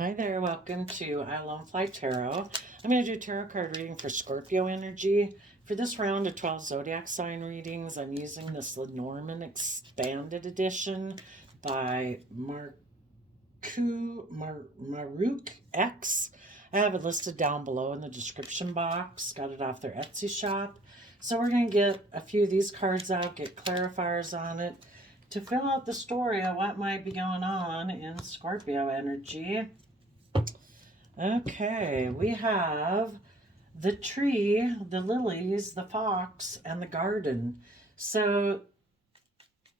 Hi there, welcome to I Lone Fly Tarot. I'm going to do a tarot card reading for Scorpio energy. For this round of 12 zodiac sign readings, I'm using this Lenormand Expanded Edition by Maruk X. I have it listed down below in the description box. Got it off their Etsy shop. So we're going to get a few of these cards out, get clarifiers on it to fill out the story of what might be going on in Scorpio energy. Okay, we have the tree, the lilies, the fox, and the garden. So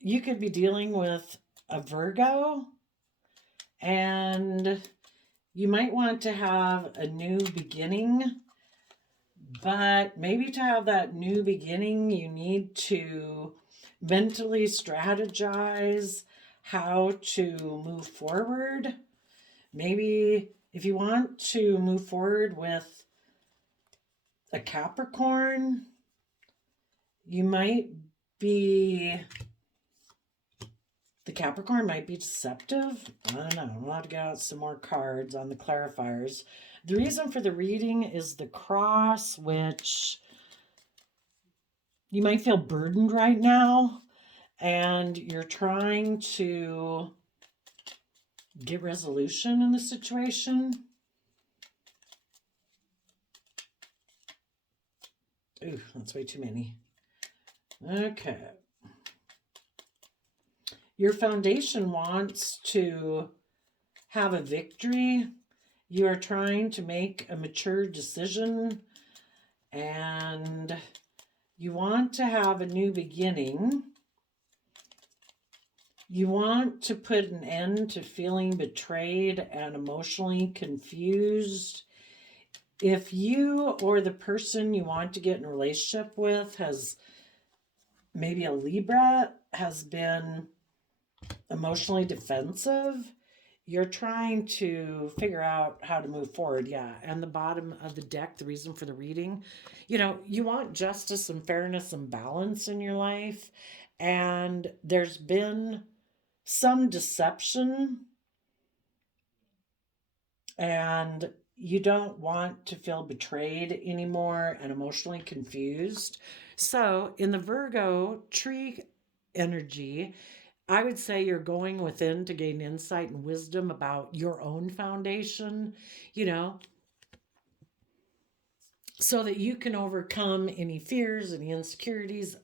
you could be dealing with a Virgo, and you might want to have a new beginning, but maybe to have that new beginning, you need to mentally strategize how to move forward. Maybe if you want to move forward with a Capricorn, you might be, the Capricorn might be deceptive. I don't know. I'm allowed to get out some more cards on the clarifiers. The reason for the reading is the cross, which you might feel burdened right now, and you're trying to get resolution in the situation. Ooh, that's way too many. Okay. Your foundation wants to have a victory. You are trying to make a mature decision, and you want to have a new beginning. You want to put an end to feeling betrayed and emotionally confused. If you or the person you want to get in a relationship with has maybe a Libra, has been emotionally defensive, you're trying to figure out how to move forward. Yeah. And the bottom of the deck, the reason for the reading, you want justice and fairness and balance in your life. And there's been some deception, and you don't want to feel betrayed anymore and emotionally confused. So, in the Virgo tree energy, I would say you're going within to gain insight and wisdom about your own foundation, you know, so that you can overcome any fears, any insecurities,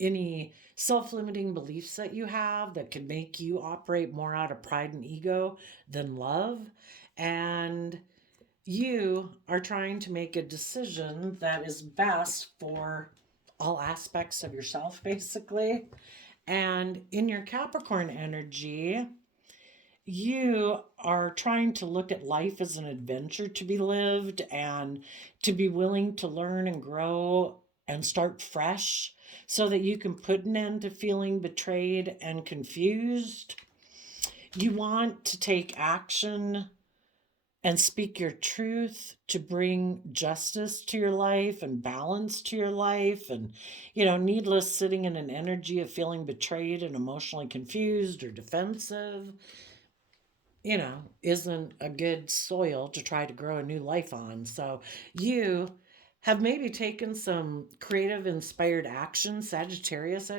any self limiting beliefs that you have that can make you operate more out of pride and ego than love. And you are trying to make a decision that is best for all aspects of yourself, basically. And in your Capricorn energy, you are trying to look at life as an adventure to be lived and to be willing to learn and grow and start fresh so that you can put an end to feeling betrayed and confused. You want to take action and speak your truth to bring justice to your life and balance to your life, and needless sitting in an energy of feeling betrayed and emotionally confused or defensive isn't a good soil to try to grow a new life on. So you have maybe taken some creative inspired action. Sagittarius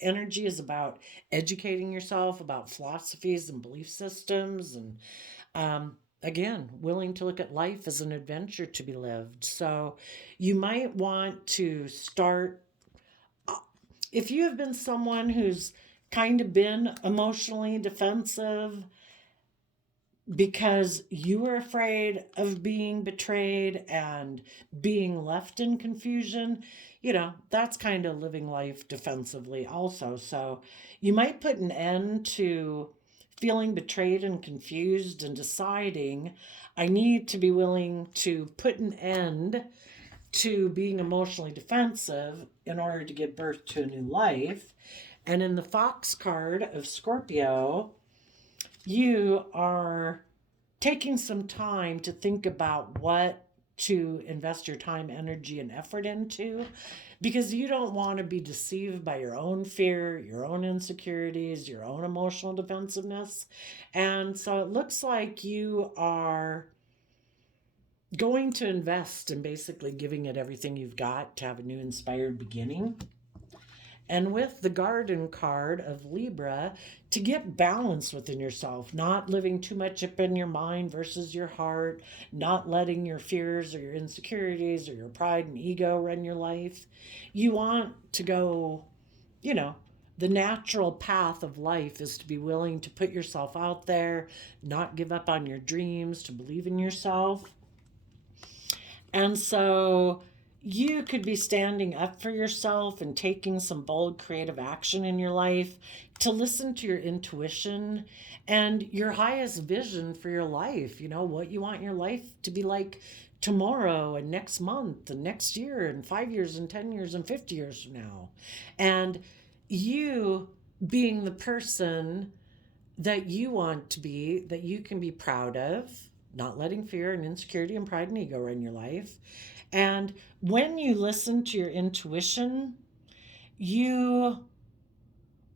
energy is about educating yourself about philosophies and belief systems, and again, willing to look at life as an adventure to be lived. So you might want to start, if you have been someone who's kind of been emotionally defensive because you were afraid of being betrayed and being left in confusion, that's kind of living life defensively also. So you might put an end to feeling betrayed and confused and deciding, I need to be willing to put an end to being emotionally defensive in order to give birth to a new life. And in the Fox card of Scorpio, you are taking some time to think about what to invest your time, energy, and effort into, because you don't want to be deceived by your own fear, your own insecurities, your own emotional defensiveness. And so it looks like you are going to invest in basically giving it everything you've got to have a new inspired beginning. And with the garden card of Libra, to get balance within yourself, not living too much up in your mind versus your heart, not letting your fears or your insecurities or your pride and ego run your life. You want to go, you know, the natural path of life is to be willing to put yourself out there, not give up on your dreams, to believe in yourself. And so you could be standing up for yourself and taking some bold creative action in your life to listen to your intuition and your highest vision for your life. You know, what you want your life to be like tomorrow and next month and next year and 5 years and 10 years and 50 years from now. And you being the person that you want to be, that you can be proud of, not letting fear and insecurity and pride and ego run your life. And when you listen to your intuition, you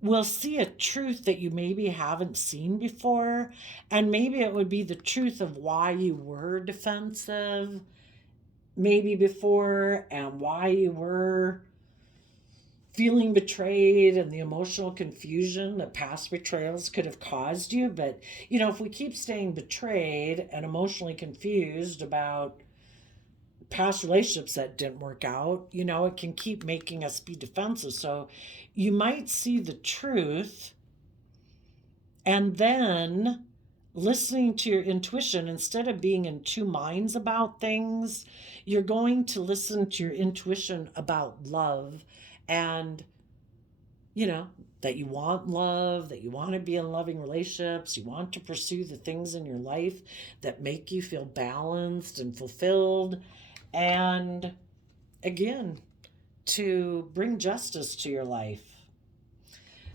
will see a truth that you maybe haven't seen before. And maybe it would be the truth of why you were defensive, maybe before, and why you were feeling betrayed and the emotional confusion that past betrayals could have caused you. But, you know, if we keep staying betrayed and emotionally confused about past relationships that didn't work out, you know, it can keep making us be defensive. So you might see the truth and then listening to your intuition, instead of being in two minds about things, you're going to listen to your intuition about love and, you know, that you want love, that you want to be in loving relationships, you want to pursue the things in your life that make you feel balanced and fulfilled. And again, to bring justice to your life.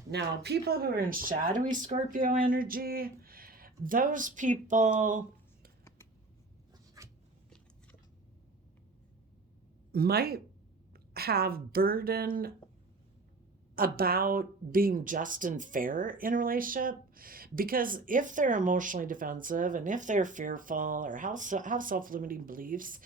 Now, people who are in shadowy Scorpio energy, those people might have burden about being just and fair in a relationship, because if they're emotionally defensive and if they're fearful or have self-limiting beliefs,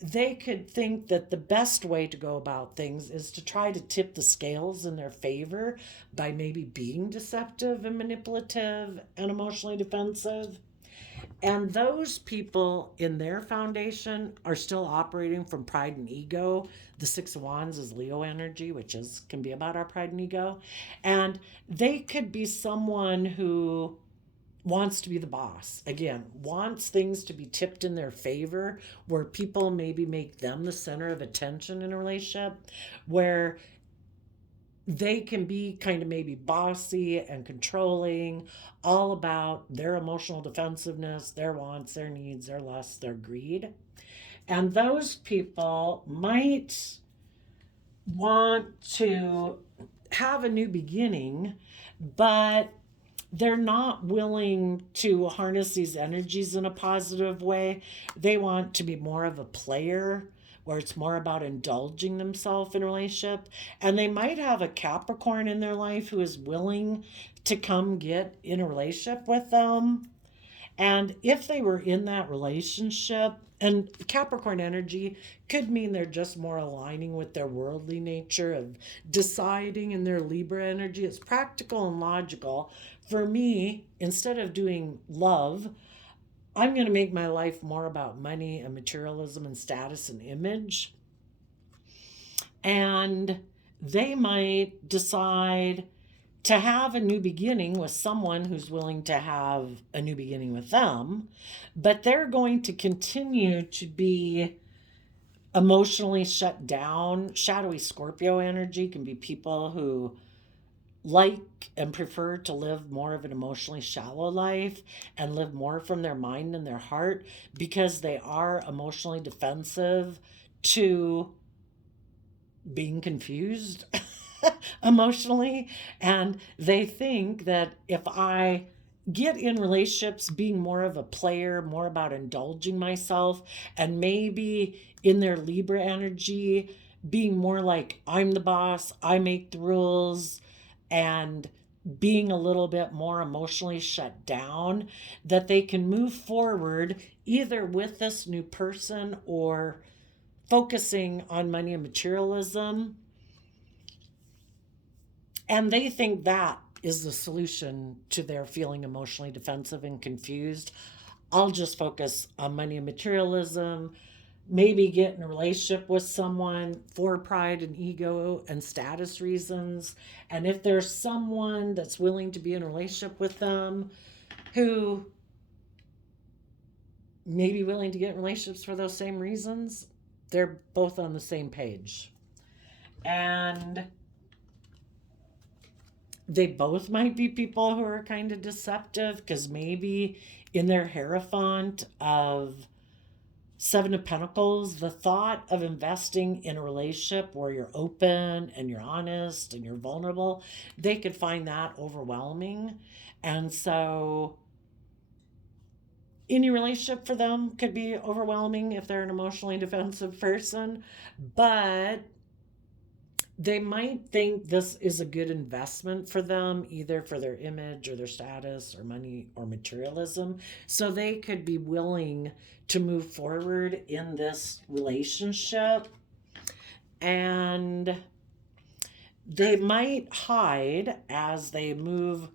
they could think that the best way to go about things is to try to tip the scales in their favor by maybe being deceptive and manipulative and emotionally defensive. And those people in their foundation are still operating from pride and ego. The Six of Wands is Leo energy, which can be about our pride and ego. And they could be someone who wants to be the boss. Again, wants things to be tipped in their favor, where people maybe make them the center of attention in a relationship, where they can be kind of maybe bossy and controlling, all about their emotional defensiveness, their wants, their needs, their lusts, their greed. And those people might want to have a new beginning, but they're not willing to harness these energies in a positive way. They want to be more of a player, where it's more about indulging themselves in a relationship. And they might have a Capricorn in their life who is willing to come get in a relationship with them. And if they were in that relationship, and Capricorn energy could mean they're just more aligning with their worldly nature of deciding, in their Libra energy, it's practical and logical. For me, instead of doing love, I'm going to make my life more about money and materialism and status and image. And they might decide to have a new beginning with someone who's willing to have a new beginning with them, but they're going to continue to be emotionally shut down. Shadowy Scorpio energy can be people who like and prefer to live more of an emotionally shallow life and live more from their mind and their heart, because they are emotionally defensive to being confused emotionally. And they think that if I get in relationships being more of a player, more about indulging myself, and maybe in their Libra energy, being more like, I'm the boss, I make the rules, and being a little bit more emotionally shut down, that they can move forward either with this new person or focusing on money and materialism. And they think that is the solution to their feeling emotionally defensive and confused. I'll just focus on money and materialism, maybe get in a relationship with someone for pride and ego and status reasons. And if there's someone that's willing to be in a relationship with them who may be willing to get in relationships for those same reasons, they're both on the same page. And they both might be people who are kind of deceptive because maybe in their hierophant of Seven of Pentacles, the thought of investing in a relationship where you're open and you're honest and you're vulnerable, they could find that overwhelming. And so any relationship for them could be overwhelming if they're an emotionally defensive person, but they might think this is a good investment for them, either for their image or their status or money or materialism. So they could be willing to move forward in this relationship. And they might hide as they move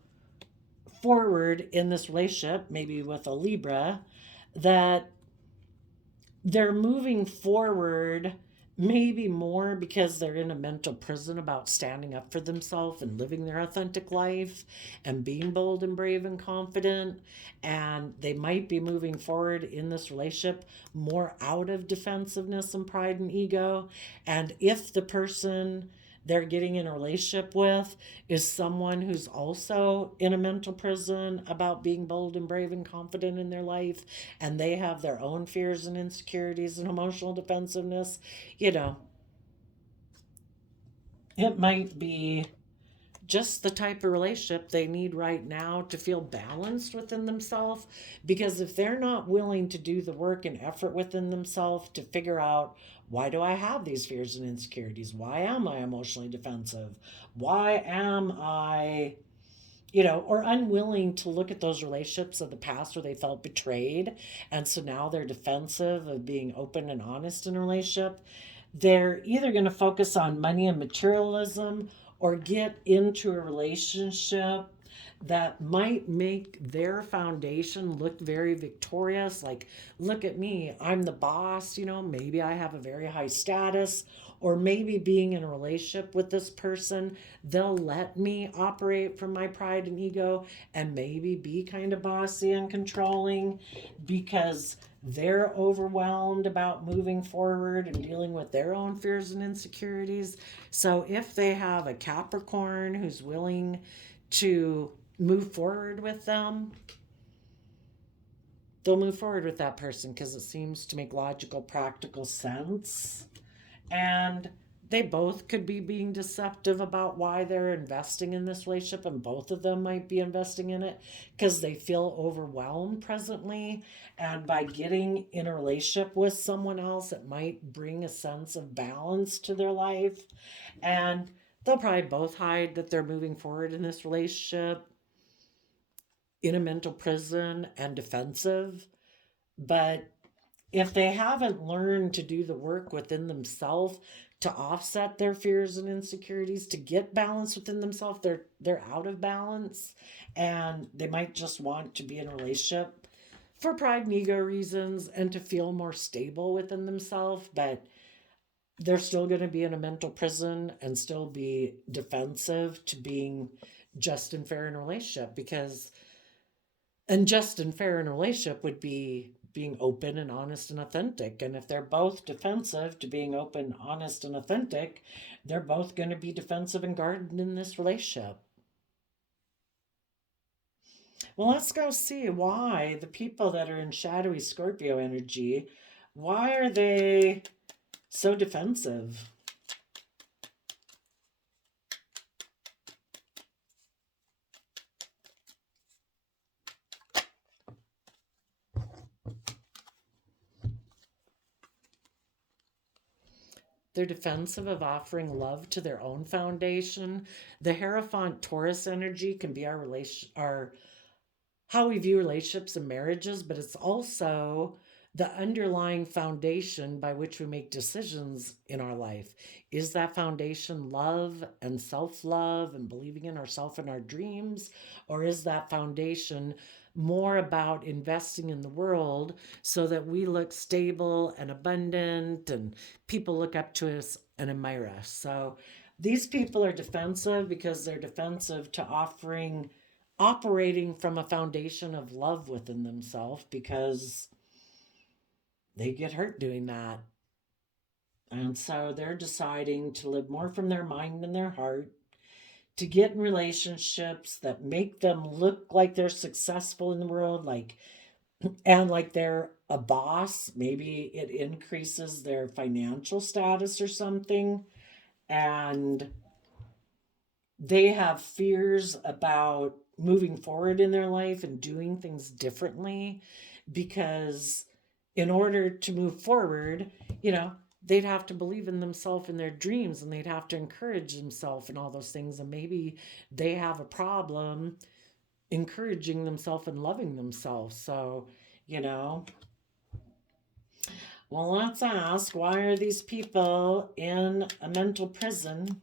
forward in this relationship, maybe with a Libra, that they're moving forward maybe more because they're in a mental prison about standing up for themselves and living their authentic life and being bold and brave and confident. And they might be moving forward in this relationship more out of defensiveness and pride and ego. And if the person they're getting in a relationship with is someone who's also in a mental prison about being bold and brave and confident in their life, and they have their own fears and insecurities and emotional defensiveness, you know, it might be just the type of relationship they need right now to feel balanced within themselves. Because if they're not willing to do the work and effort within themselves to figure out, why do I have these fears and insecurities? Why am I emotionally defensive? Why am I, or unwilling to look at those relationships of the past where they felt betrayed. And so now they're defensive of being open and honest in a relationship. They're either going to focus on money and materialism or get into a relationship that might make their foundation look very victorious. Like, look at me, I'm the boss, maybe I have a very high status, or maybe being in a relationship with this person, they'll let me operate from my pride and ego and maybe be kind of bossy and controlling because they're overwhelmed about moving forward and dealing with their own fears and insecurities. So if they have a Capricorn who's willing to move forward with them, they'll move forward with that person because it seems to make logical, practical sense. And they both could be being deceptive about why they're investing in this relationship, and both of them might be investing in it because they feel overwhelmed presently. And by getting in a relationship with someone else, it might bring a sense of balance to their life. And they'll probably both hide that they're moving forward in this relationship in a mental prison and defensive. But if they haven't learned to do the work within themselves to offset their fears and insecurities, to get balance within themselves, they're out of balance, and they might just want to be in a relationship for pride and ego reasons and to feel more stable within themselves, but they're still going to be in a mental prison and still be defensive to being just and fair in a relationship. And just and fair in a relationship would be being open and honest and authentic. And if they're both defensive to being open, honest, and authentic, they're both going to be defensive and guarded in this relationship. Well, let's go see why the people that are in shadowy Scorpio energy, why are they so defensive? They're defensive of offering love to their own foundation. The Hierophant Taurus energy can be our how we view relationships and marriages, but it's also the underlying foundation by which we make decisions in our life. Is that foundation love and self love and believing in ourselves and our dreams? Or is that foundation more about investing in the world so that we look stable and abundant and people look up to us and admire us? So these people are defensive because they're defensive to operating from a foundation of love within themselves because they get hurt doing that. And so they're deciding to live more from their mind and their heart, to get in relationships that make them look like they're successful in the world, and like they're a boss. Maybe it increases their financial status or something. And they have fears about moving forward in their life and doing things differently because in order to move forward, you know, they'd have to believe in themselves and their dreams and they'd have to encourage themselves and all those things. And maybe they have a problem encouraging themselves and loving themselves. So, you know, well, let's ask, why are these people in a mental prison?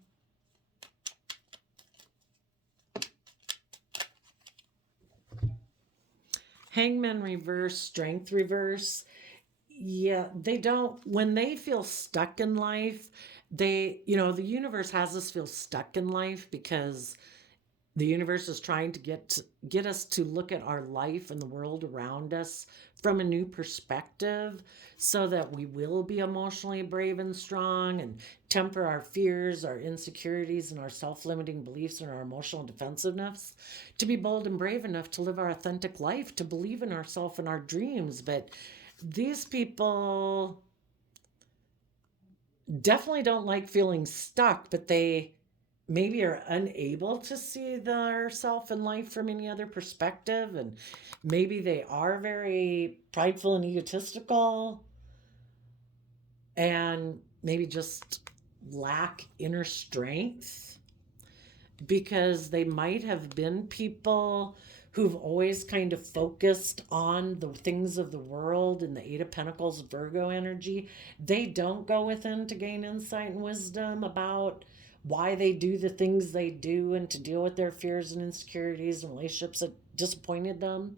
Hangman reverse, strength reverse. Yeah, they don't, when they feel stuck in life, the universe has us feel stuck in life because the universe is trying to get us to look at our life and the world around us from a new perspective so that we will be emotionally brave and strong and temper our fears, our insecurities, and our self-limiting beliefs and our emotional defensiveness to be bold and brave enough to live our authentic life, to believe in ourselves and our dreams. But these people definitely don't like feeling stuck, but they maybe are unable to see their self and life from any other perspective, and maybe they are very prideful and egotistical and maybe just lack inner strength because they might have been people who've always kind of focused on the things of the world in the Eight of Pentacles Virgo energy. They don't go within to gain insight and wisdom about why they do the things they do and to deal with their fears and insecurities and relationships that disappointed them.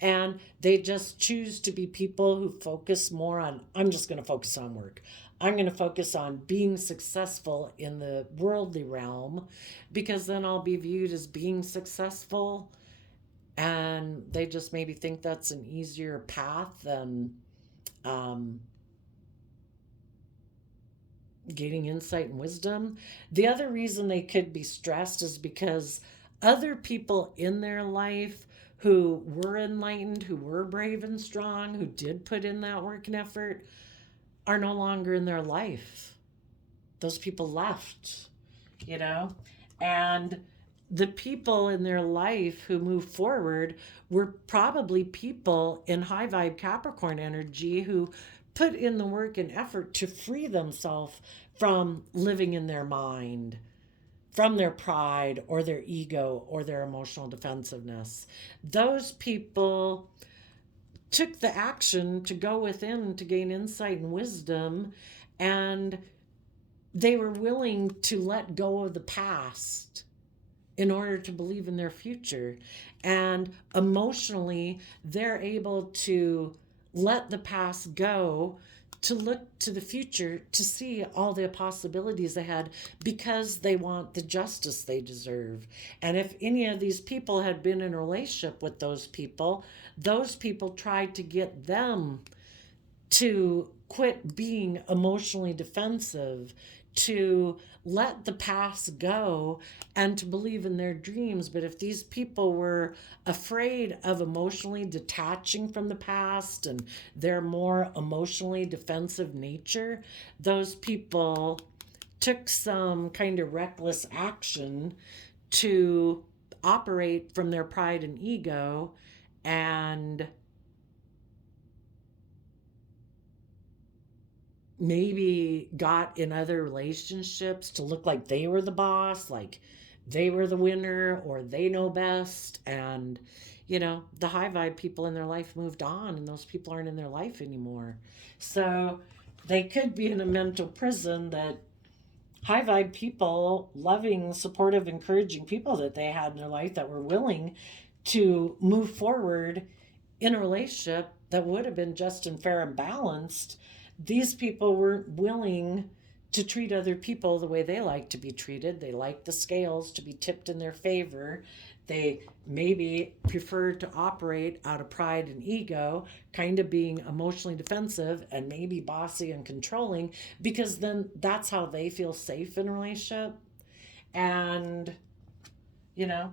And they just choose to be people who focus more on, I'm just going to focus on work. I'm going to focus on being successful in the worldly realm because then I'll be viewed as being successful. And they just maybe think that's an easier path than um, gaining insight and wisdom. The other reason they could be stressed is because other people in their life who were enlightened, who were brave and strong, who did put in that work and effort, are no longer in their life. Those people left, you know? And the people in their life who moved forward were probably people in high vibe Capricorn energy who put in the work and effort to free themselves from living in their mind, from their pride or their ego or their emotional defensiveness. Those people took the action to go within to gain insight and wisdom, and they were willing to let go of the past in order to believe in their future. And emotionally, they're able to let the past go to look to the future to see all the possibilities ahead because they want the justice they deserve. And if any of these people had been in a relationship with those people tried to get them to quit being emotionally defensive, to let the past go and to believe in their dreams. But if these people were afraid of emotionally detaching from the past and their more emotionally defensive nature, those people took some kind of reckless action to operate from their pride and ego and maybe got in other relationships to look like they were the boss, like they were the winner or they know best. And, the high vibe people in their life moved on and those people aren't in their life anymore. So they could be in a mental prison that high vibe people, loving, supportive, encouraging people that they had in their life that were willing to move forward in a relationship that would have been just and fair and balanced. These people weren't willing to treat other people the way they like to be treated. They like the scales to be tipped in their favor. They maybe prefer to operate out of pride and ego, kind of being emotionally defensive and maybe bossy and controlling, because then that's how they feel safe in a relationship. And, you know,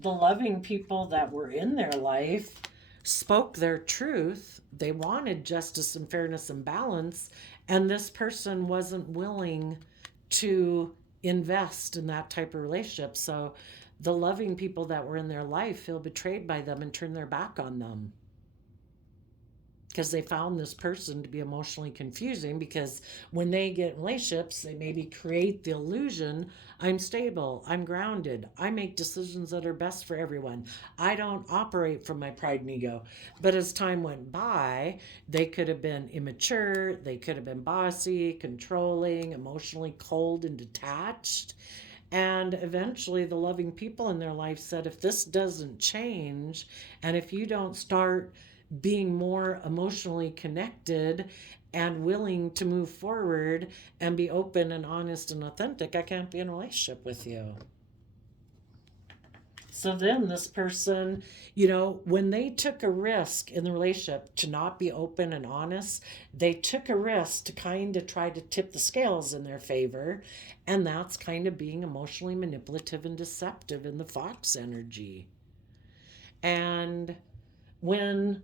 the loving people that were in their life spoke their truth. They wanted justice and fairness and balance, and this person wasn't willing to invest in that type of relationship. So the loving people that were in their life feel betrayed by them and turn their back on them because they found this person to be emotionally confusing. Because when they get in relationships, they maybe create the illusion, I'm stable, I'm grounded, I make decisions that are best for everyone, I don't operate from my pride and ego. But as time went by, they could have been immature, they could have been bossy, controlling, emotionally cold and detached. And eventually, the loving people in their life said, if this doesn't change, and if you don't start being more emotionally connected and willing to move forward and be open and honest and authentic, I can't be in a relationship with you. So then this person, when they took a risk in the relationship to not be open and honest, they took a risk to kind of try to tip the scales in their favor. And that's kind of being emotionally manipulative and deceptive in the fox energy. And when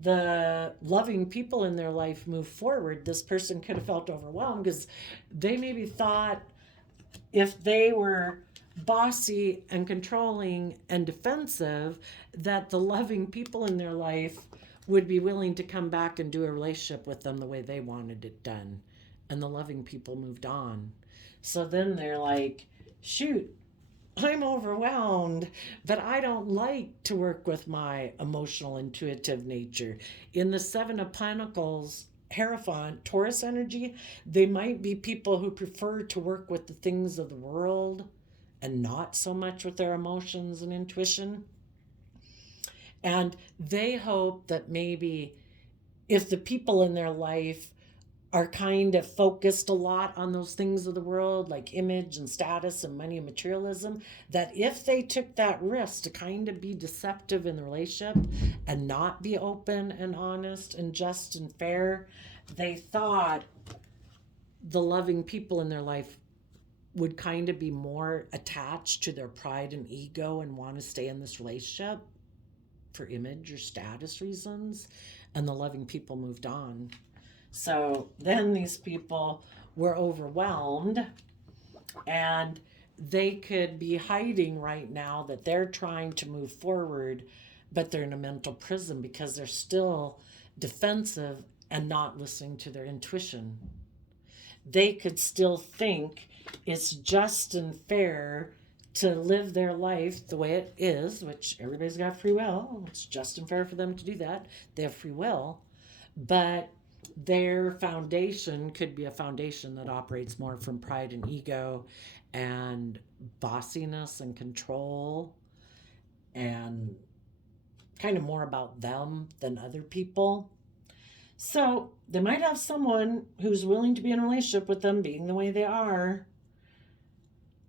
the loving people in their life move forward, this person could have felt overwhelmed because they maybe thought if they were bossy and controlling and defensive, that the loving people in their life would be willing to come back and do a relationship with them the way they wanted it done. And the loving people moved on. So then they're like, shoot, I'm overwhelmed, but I don't like to work with my emotional, intuitive nature. In the Seven of Pentacles, Hierophant, Taurus energy, they might be people who prefer to work with the things of the world and not so much with their emotions and intuition. And they hope that maybe if the people in their life are kind of focused a lot on those things of the world, like image and status and money and materialism, that if they took that risk to kind of be deceptive in the relationship and not be open and honest and just and fair, they thought the loving people in their life would kind of be more attached to their pride and ego and want to stay in this relationship for image or status reasons. And the loving people moved on. So then these people were overwhelmed, and they could be hiding right now that they're trying to move forward, but they're in a mental prison because they're still defensive and not listening to their intuition. They could still think it's just and fair to live their life the way it is, which everybody's got free will. It's just and fair for them to do that. They have free will. But their foundation could be a foundation that operates more from pride and ego and bossiness and control and kind of more about them than other people. So they might have someone who's willing to be in a relationship with them being the way they are.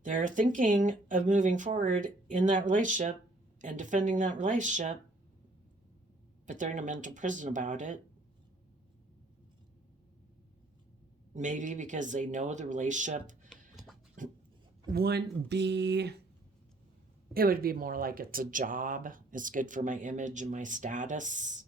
They're thinking of moving forward in that relationship and defending that relationship, but they're in a mental prison about it. Maybe because they know the relationship wouldn't be, it would be more like it's a job. It's good for my image and my status.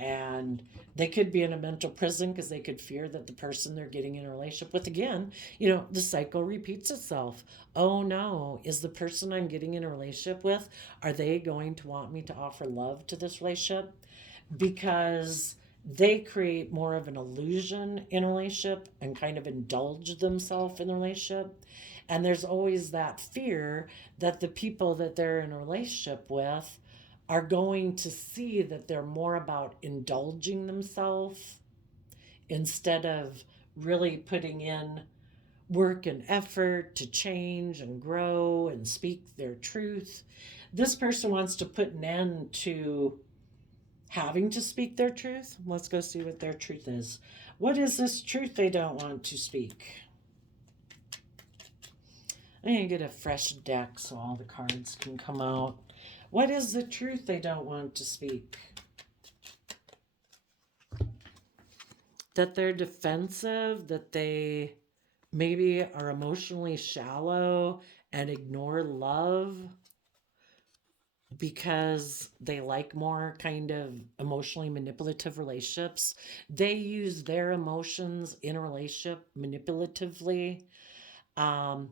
And they could be in a mental prison because they could fear that the person they're getting in a relationship with, again, the cycle repeats itself. Oh no, is the person I'm getting in a relationship with, are they going to want me to offer love to this relationship? Because they create more of an illusion in a relationship and kind of indulge themselves in the relationship. And there's always that fear that the people that they're in a relationship with are going to see that they're more about indulging themselves instead of really putting in work and effort to change and grow and speak their truth. This person wants to put an end to having to speak their truth. Let's go see what their truth is. What is this truth they don't want to speak? I'm going to get a fresh deck so all the cards can come out. What is the truth they don't want to speak? That they're defensive, that they maybe are emotionally shallow and ignore love because they like more kind of emotionally manipulative relationships. They use their emotions in a relationship manipulatively. Um,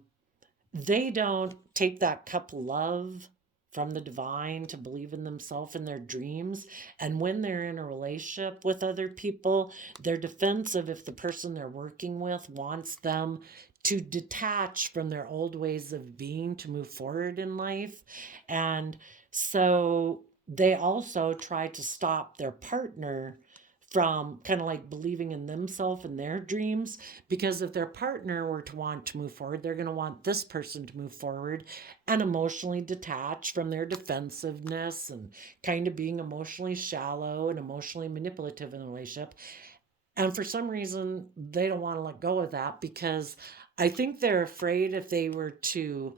they don't take that cup of love from the divine to believe in themselves and their dreams. And when they're in a relationship with other people, they're defensive if the person they're working with wants them to detach from their old ways of being to move forward in life. And so they also try to stop their partner from kind of like believing in themselves and their dreams, because if their partner were to want to move forward, they're going to want this person to move forward and emotionally detach from their defensiveness and kind of being emotionally shallow and emotionally manipulative in the relationship. And for some reason, they don't want to let go of that because I think they're afraid if they were to,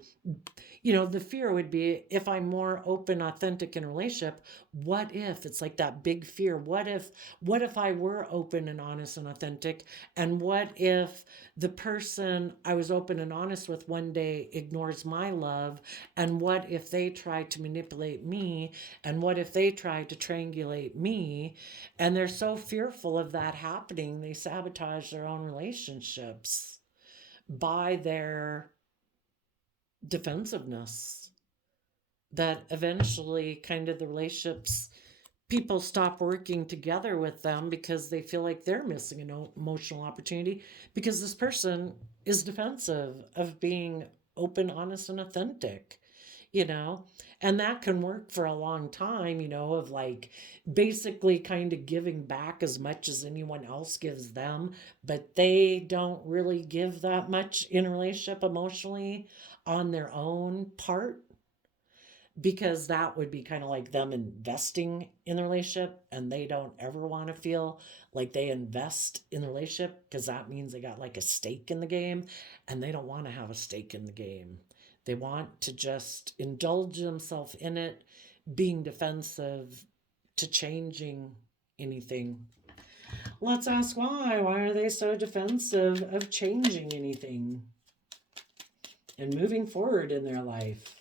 the fear would be if I'm more open, authentic in a relationship, what if it's like that big fear? What if I were open and honest and authentic? And what if the person I was open and honest with one day ignores my love? And what if they try to manipulate me? And what if they try to triangulate me? And they're so fearful of that happening, they sabotage their own relationships by their defensiveness, that eventually kind of the relationships, people stop working together with them because they feel like they're missing an emotional opportunity because this person is defensive of being open, honest, and authentic, you know? And that can work for a long time, of like basically kind of giving back as much as anyone else gives them, but they don't really give that much in a relationship emotionally on their own part, because that would be kind of like them investing in the relationship, and they don't ever want to feel like they invest in the relationship because that means they got like a stake in the game, and they don't want to have a stake in the game. They want to just indulge themselves in it, being defensive to changing anything. Let's ask why. Why are they so defensive of changing anything and moving forward in their life?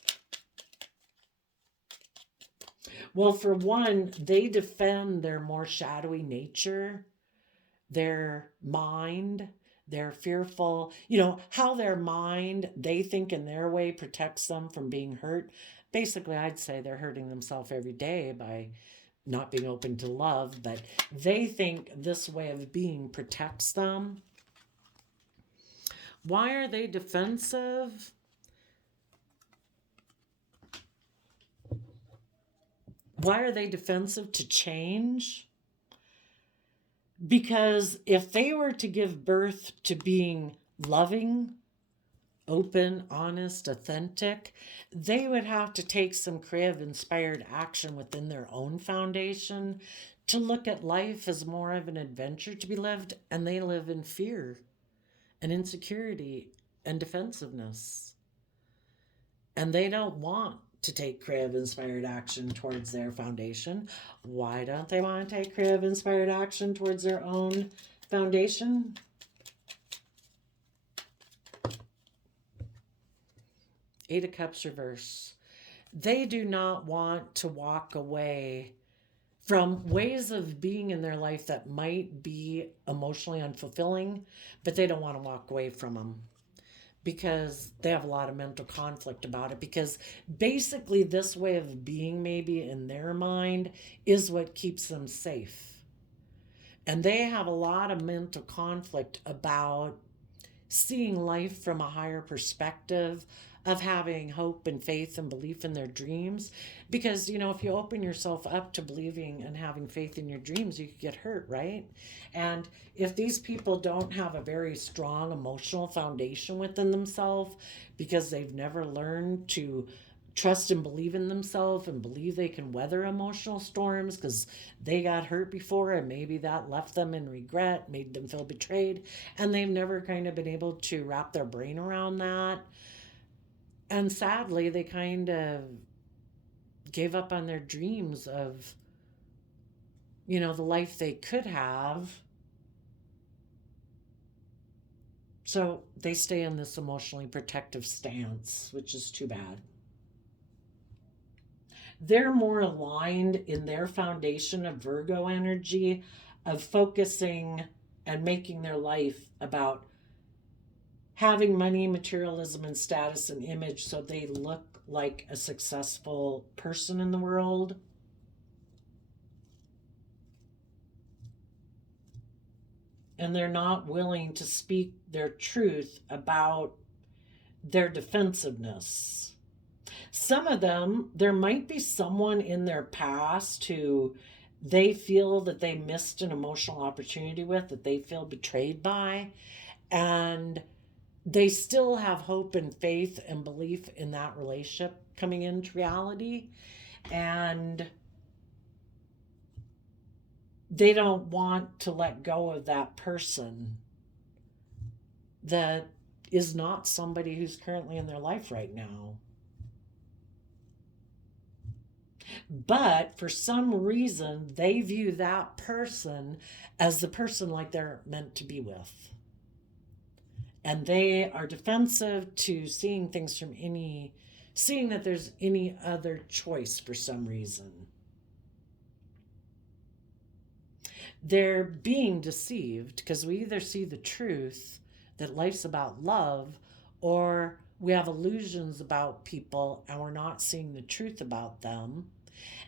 Well, for one, they defend their more shadowy nature, their mind. They're fearful, how their mind, they think in their way, protects them from being hurt. Basically, I'd say they're hurting themselves every day by not being open to love, but they think this way of being protects them. Why are they defensive? Why are they defensive to change? Because if they were to give birth to being loving, open, honest, authentic, they would have to take some creative inspired action within their own foundation to look at life as more of an adventure to be lived, and they live in fear and insecurity and defensiveness. And they don't want to take creative inspired action towards their foundation. Why don't they want to take creative inspired action towards their own foundation? Eight of Cups reverse. They do not want to walk away from ways of being in their life that might be emotionally unfulfilling, but they don't want to walk away from them because they have a lot of mental conflict about it, because basically this way of being maybe in their mind is what keeps them safe. And they have a lot of mental conflict about seeing life from a higher perspective, of having hope and faith and belief in their dreams. Because, if you open yourself up to believing and having faith in your dreams, you could get hurt, right? And if these people don't have a very strong emotional foundation within themselves because they've never learned to trust and believe in themselves and believe they can weather emotional storms because they got hurt before and maybe that left them in regret, made them feel betrayed, and they've never kind of been able to wrap their brain around that. And sadly, they kind of gave up on their dreams of, the life they could have. So they stay in this emotionally protective stance, which is too bad. They're more aligned in their foundation of Virgo energy, of focusing and making their life about having money, materialism, and status and image so they look like a successful person in the world. And they're not willing to speak their truth about their defensiveness. Some of them, there might be someone in their past who they feel that they missed an emotional opportunity with, that they feel betrayed by, and they still have hope and faith and belief in that relationship coming into reality. And they don't want to let go of that person that is not somebody who's currently in their life right now. But for some reason, they view that person as the person like they're meant to be with. And they are defensive to seeing things from seeing that there's any other choice for some reason. They're being deceived because we either see the truth that life's about love, or we have illusions about people and we're not seeing the truth about them.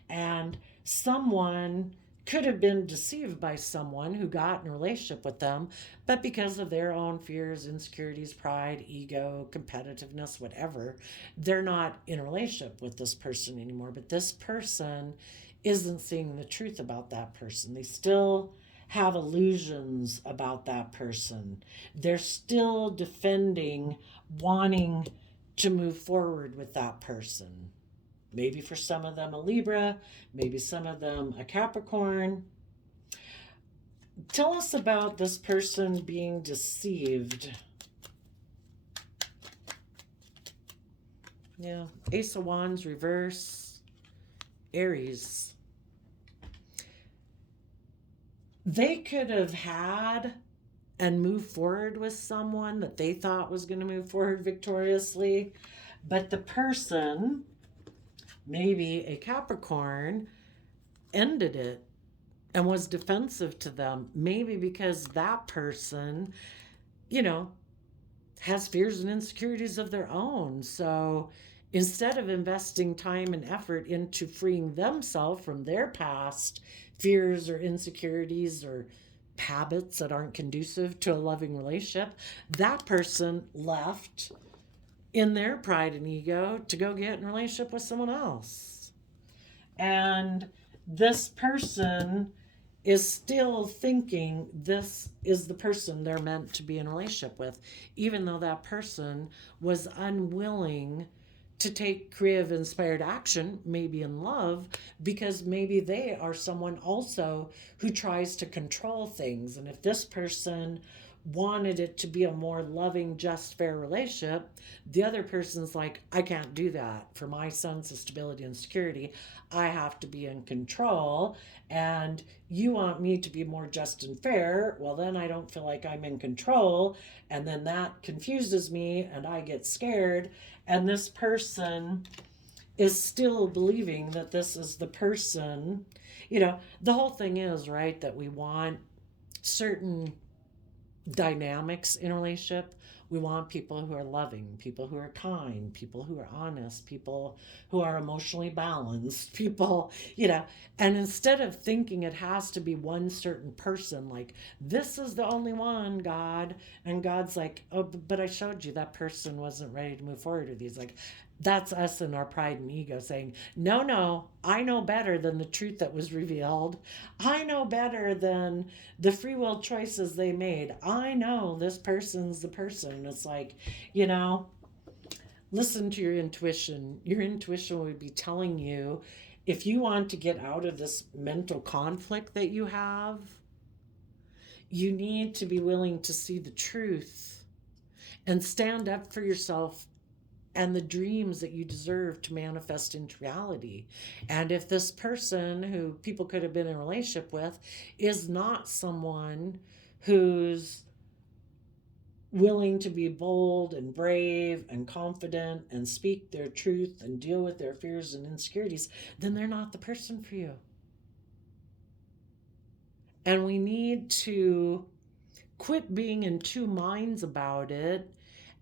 And someone could have been deceived by someone who got in a relationship with them, but because of their own fears, insecurities, pride, ego, competitiveness, whatever, they're not in a relationship with this person anymore. But this person isn't seeing the truth about that person. They still have illusions about that person. They're still defending wanting to move forward with that person. Maybe for some of them a Libra, maybe some of them a Capricorn. Tell us about this person being deceived. Yeah, Ace of Wands, reverse, Aries. They could have had and moved forward with someone that they thought was going to move forward victoriously, but the person, maybe a Capricorn, ended it and was defensive to them. Maybe because that person, has fears and insecurities of their own. So instead of investing time and effort into freeing themselves from their past fears or insecurities or habits that aren't conducive to a loving relationship, that person left in their pride and ego to go get in a relationship with someone else. And this person is still thinking this is the person they're meant to be in a relationship with, even though that person was unwilling to take creative, inspired action, maybe in love, because maybe they are someone also who tries to control things. And if this person wanted it to be a more loving, just, fair relationship, the other person's like, I can't do that. For my sense of stability and security, I have to be in control. And you want me to be more just and fair. Well, then I don't feel like I'm in control. And then that confuses me and I get scared. And this person is still believing that this is the person. The whole thing is, right, that we want certain dynamics in a relationship. We want people who are loving, people who are kind, people who are honest, people who are emotionally balanced, people, and instead of thinking it has to be one certain person, like, this is the only one, God, and God's like, oh, but I showed you that person wasn't ready to move forward with these. Like, that's us and our pride and ego saying, no, no, I know better than the truth that was revealed. I know better than the free will choices they made. I know this person's the person. It's like, you know, listen to your intuition. Your intuition would be telling you, if you want to get out of this mental conflict that you have, you need to be willing to see the truth and stand up for yourself and the dreams that you deserve to manifest into reality. And if this person who people could have been in a relationship with is not someone who's willing to be bold and brave and confident and speak their truth and deal with their fears and insecurities, then they're not the person for you. And we need to quit being in two minds about it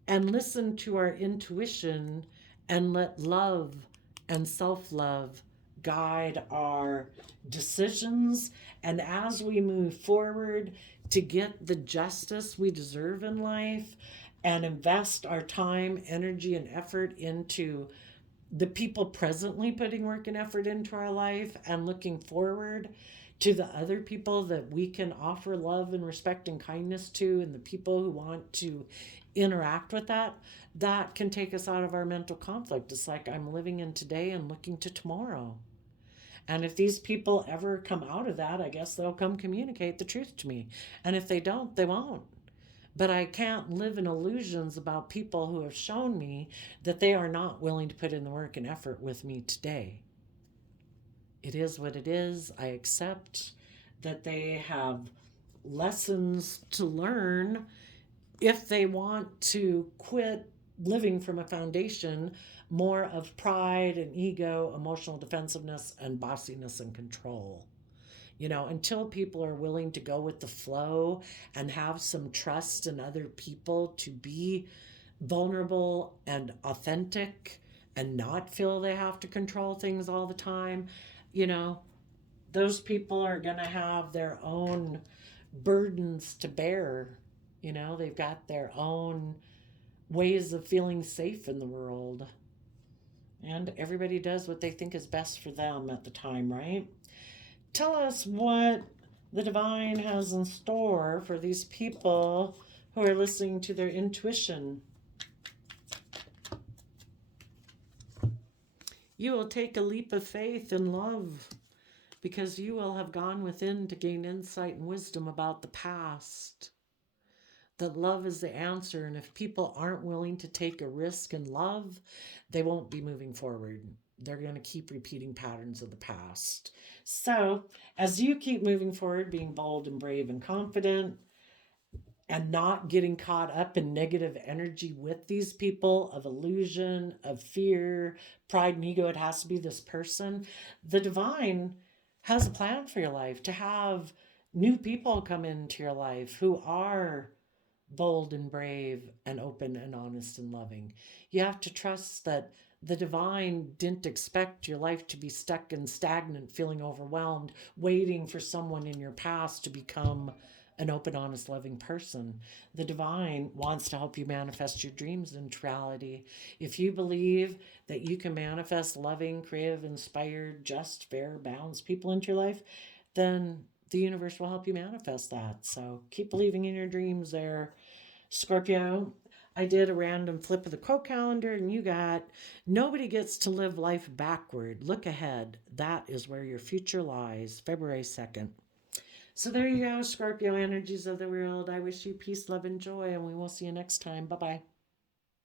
and listen to our intuition and let love and self-love guide our decisions. And as we move forward to get the justice we deserve in life and invest our time, energy, and effort into the people presently putting work and effort into our life and looking forward to the other people that we can offer love and respect and kindness to, and the people who want to interact with that can take us out of our mental conflict. It's like, I'm living in today and looking to tomorrow. And if these people ever come out of that, I guess they'll come communicate the truth to me. And if they don't, they won't. But I can't live in illusions about people who have shown me that they are not willing to put in the work and effort with me today. It is what it is. I accept that they have lessons to learn if they want to quit living from a foundation more of pride and ego, emotional defensiveness, and bossiness and control. Until people are willing to go with the flow and have some trust in other people to be vulnerable and authentic and not feel they have to control things all the time, those people are going to have their own burdens to bear. They've got their own ways of feeling safe in the world. And everybody does what they think is best for them at the time, right? Tell us what the divine has in store for these people who are listening to their intuition. You will take a leap of faith and love because you will have gone within to gain insight and wisdom about the past. That love is the answer, and if people aren't willing to take a risk in love, they won't be moving forward. They're going to keep repeating patterns of the past. So, as you keep moving forward, being bold and brave and confident, and not getting caught up in negative energy with these people of illusion, of fear, pride, and ego, it has to be this person. The divine has a plan for your life to have new people come into your life who are bold and brave and open and honest and loving. You have to trust that the divine didn't expect your life to be stuck and stagnant, feeling overwhelmed, waiting for someone in your past to become an open, honest, loving person. The divine wants to help you manifest your dreams into reality. If you believe that you can manifest loving, creative, inspired, just, fair, balanced people into your life, then the universe will help you manifest that. So keep believing in your dreams there, Scorpio. I did a random flip of the quote calendar, and you got, nobody gets to live life backward. Look ahead. That is where your future lies. February 2nd. So there you go, Scorpio energies of the world. I wish you peace, love, and joy, and we will see you next time. Bye-bye.